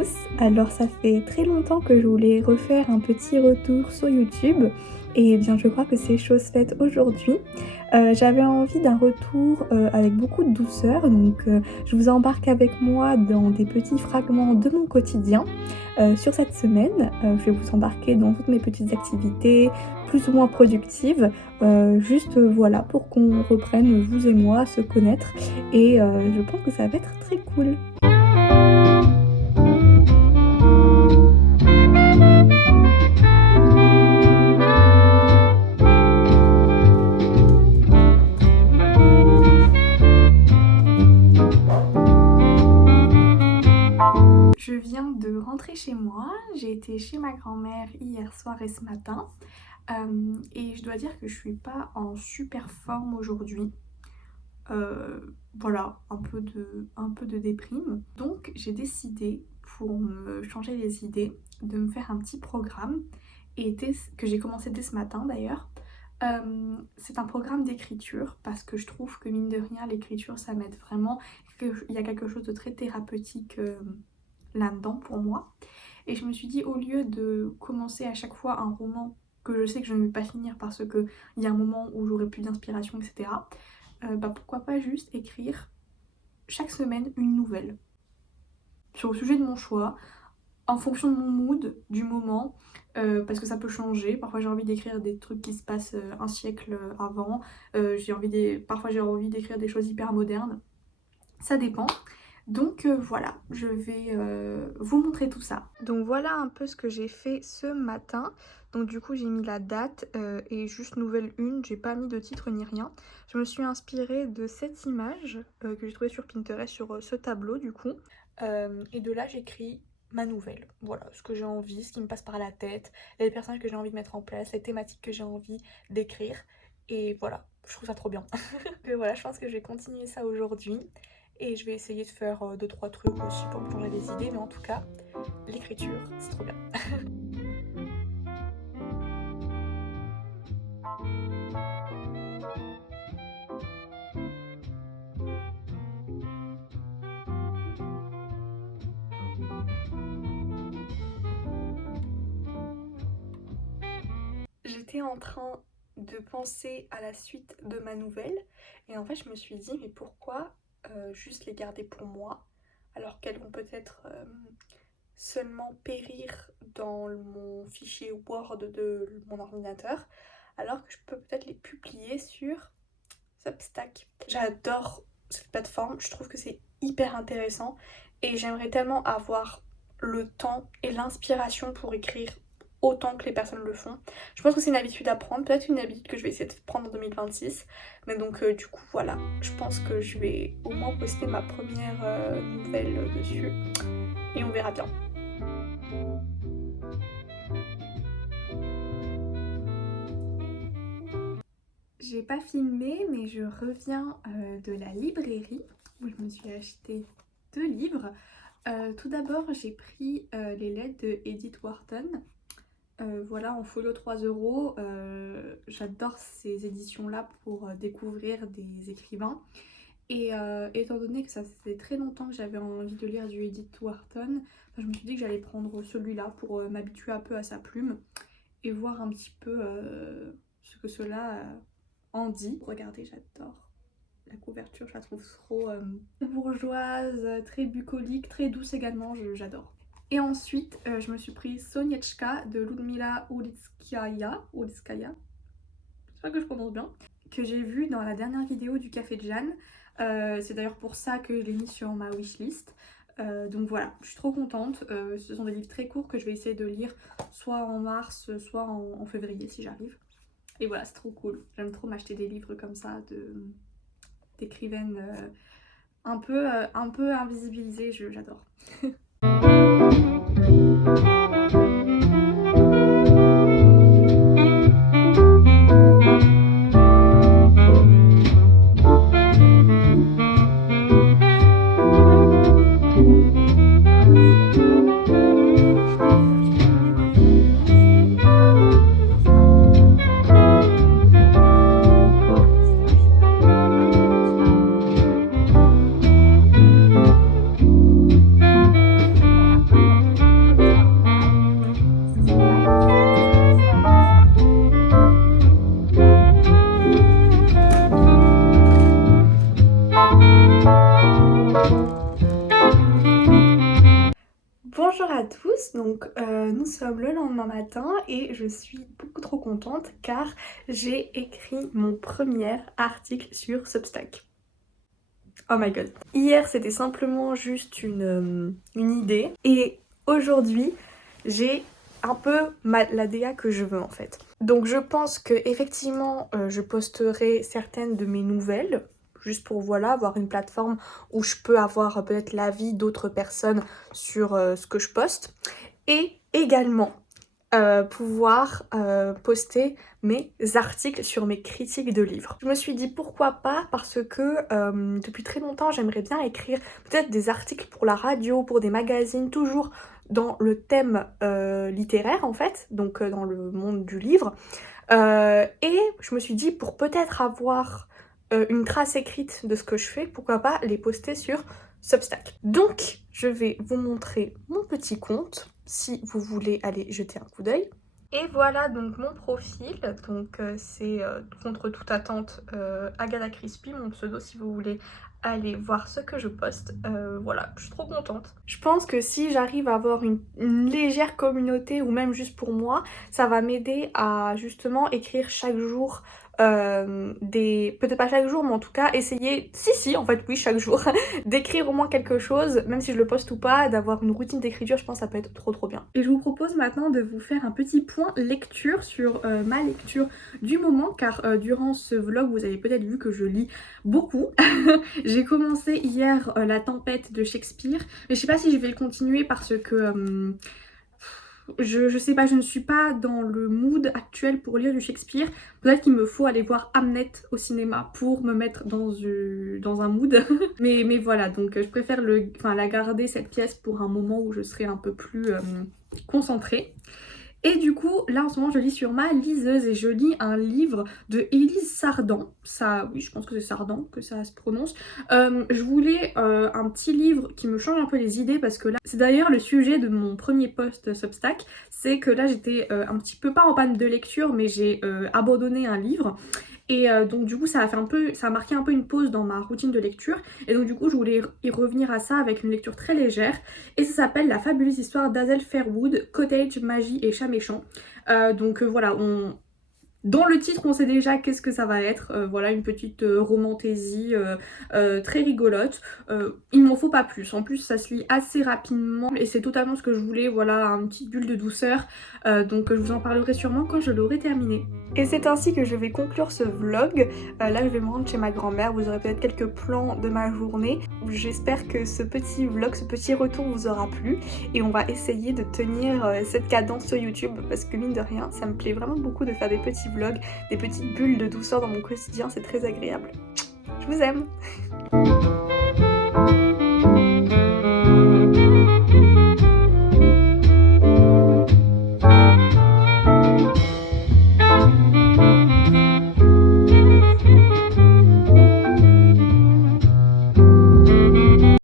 tous. Alors ça fait très longtemps que je voulais refaire un petit retour sur YouTube et bien je crois que c'est chose faite aujourd'hui. J'avais envie d'un retour avec beaucoup de douceur, donc je vous embarque avec moi dans des petits fragments de mon quotidien. Sur cette semaine, je vais vous embarquer dans toutes mes petites activités, plus ou moins productives, juste voilà pour qu'on reprenne, vous et moi, à se connaître et je pense que ça va être très cool. Je viens de rentrer chez moi, j'ai été chez ma grand-mère hier soir et ce matin et je dois dire que je suis pas en super forme aujourd'hui. Voilà, un peu de déprime. Donc j'ai décidé, pour me changer les idées, de me faire un petit programme que j'ai commencé dès ce matin d'ailleurs. C'est un programme d'écriture parce que je trouve que mine de rien l'écriture ça m'aide vraiment. Il y a quelque chose de très thérapeutique là-dedans pour moi. Et je me suis dit, au lieu de commencer à chaque fois un roman que je sais que je ne vais pas finir parce qu'il y a un moment où j'aurai plus d'inspiration, etc. Pourquoi pas juste écrire chaque semaine une nouvelle sur le sujet de mon choix, en fonction de mon mood, du moment, parce que ça peut changer. Parfois j'ai envie d'écrire des trucs qui se passent un siècle avant, parfois j'ai envie d'écrire des choses hyper modernes, ça dépend. Donc voilà, je vais vous montrer tout ça. Donc voilà un peu ce que j'ai fait ce matin. Donc du coup j'ai mis la date et juste nouvelle une, j'ai pas mis de titre ni rien. Je me suis inspirée de cette image que j'ai trouvée sur Pinterest, sur ce tableau du coup. Et de là j'écris ma nouvelle. Voilà, ce que j'ai envie, ce qui me passe par la tête, les personnages que j'ai envie de mettre en place, les thématiques que j'ai envie d'écrire. Et voilà, je trouve ça trop bien. Donc voilà, je pense que je vais continuer ça aujourd'hui. Et je vais essayer de faire 2-3 trucs aussi pour me changer les idées. Mais en tout cas, l'écriture, c'est trop bien. J'étais en train de penser à la suite de ma nouvelle. Et en fait, je me suis dit, mais pourquoi juste les garder pour moi alors qu'elles vont peut-être seulement périr dans mon fichier Word de mon ordinateur, alors que je peux peut-être les publier sur Substack. J'adore cette plateforme, je trouve que c'est hyper intéressant et j'aimerais tellement avoir le temps et l'inspiration pour écrire autant que les personnes le font. Je pense que c'est une habitude à prendre, peut-être une habitude que je vais essayer de prendre en 2026. Mais donc du coup voilà, je pense que je vais au moins poster ma première nouvelle dessus et on verra bien. J'ai pas filmé mais je reviens de la librairie où je me suis acheté 2 livres. Tout d'abord j'ai pris les lettres de Edith Wharton. Voilà, en folio 3 €. J'adore ces éditions-là pour découvrir des écrivains. Et étant donné que ça faisait très longtemps que j'avais envie de lire du Edith Wharton, je me suis dit que j'allais prendre celui-là pour m'habituer un peu à sa plume et voir un petit peu ce que cela en dit. Regardez, j'adore. La couverture, je la trouve trop bourgeoise, très bucolique, très douce également, j'adore. Et ensuite, je me suis pris Sonieczka de Ludmila Ulitskaya, j'espère que je prononce bien, que j'ai vu dans la dernière vidéo du Café de Jeanne. C'est d'ailleurs pour ça que je l'ai mis sur ma wishlist. Donc voilà, je suis trop contente. Ce sont des livres très courts que je vais essayer de lire soit en mars, soit en février si j'arrive. Et voilà, c'est trop cool. J'aime trop m'acheter des livres comme ça d'écrivaines un peu invisibilisées, j'adore. tous, donc nous sommes le lendemain matin et je suis beaucoup trop contente car j'ai écrit mon premier article sur Substack. Oh my god. Hier c'était simplement juste une idée et aujourd'hui j'ai un peu la DA que je veux en fait. Donc je pense que effectivement je posterai certaines de mes nouvelles juste pour voilà avoir une plateforme où je peux avoir peut-être l'avis d'autres personnes sur ce que je poste et également pouvoir poster mes articles sur mes critiques de livres. Je me suis dit pourquoi pas parce que depuis très longtemps j'aimerais bien écrire peut-être des articles pour la radio, pour des magazines, toujours dans le thème littéraire en fait, donc dans le monde du livre. Et je me suis dit pour peut-être avoir une trace écrite de ce que je fais, pourquoi pas les poster sur Substack. Donc je vais vous montrer mon petit compte si vous voulez aller jeter un coup d'œil. Et voilà donc mon profil, donc c'est contre toute attente Agatha Crispy, mon pseudo si vous voulez aller voir ce que je poste. Voilà, je suis trop contente. Je pense que si j'arrive à avoir une légère communauté ou même juste pour moi, ça va m'aider à justement écrire chaque jour peut-être pas chaque jour mais en tout cas essayer, si en fait oui chaque jour, d'écrire au moins quelque chose, même si je le poste ou pas, d'avoir une routine d'écriture, je pense que ça peut être trop bien. Et je vous propose maintenant de vous faire un petit point lecture sur ma lecture du moment car durant ce vlog vous avez peut-être vu que je lis beaucoup. J'ai commencé hier La Tempête de Shakespeare mais je sais pas si je vais le continuer parce que je sais pas, je ne suis pas dans le mood actuel pour lire du Shakespeare. Peut-être qu'il me faut aller voir Hamnet au cinéma pour me mettre dans un mood. mais voilà, donc je préfère la garder cette pièce pour un moment où je serai un peu plus concentrée. Et du coup, là en ce moment je lis sur ma liseuse et je lis un livre de Élise Sardan. Ça, oui, je pense que c'est Sardan que ça se prononce. Je voulais un petit livre qui me change un peu les idées parce que là, c'est d'ailleurs le sujet de mon premier post Substack. C'est que là j'étais un petit peu pas en panne de lecture mais j'ai abandonné un livre. Et donc du coup ça a marqué un peu une pause dans ma routine de lecture. Et donc du coup je voulais y revenir à ça avec une lecture très légère. Et ça s'appelle La fabuleuse histoire d'Hazel Fairwood, Cottage, magie et chat méchant. Voilà, dans le titre on sait déjà qu'est-ce que ça va être. Voilà, une petite romantaisie très rigolote. Il m'en faut pas plus. En plus ça se lit assez rapidement et c'est totalement ce que je voulais. Voilà, une petite bulle de douceur. Donc je vous en parlerai sûrement quand je l'aurai terminé. Et c'est ainsi que je vais conclure ce vlog. Là je vais me rendre chez ma grand-mère. Vous aurez peut-être quelques plans de ma journée. J'espère que ce petit vlog, ce petit retour vous aura plu. Et on va essayer de tenir cette cadence sur YouTube parce que mine de rien ça me plaît vraiment beaucoup de faire des petits vlogs, des petites bulles de douceur dans mon quotidien, c'est très agréable. Je vous aime.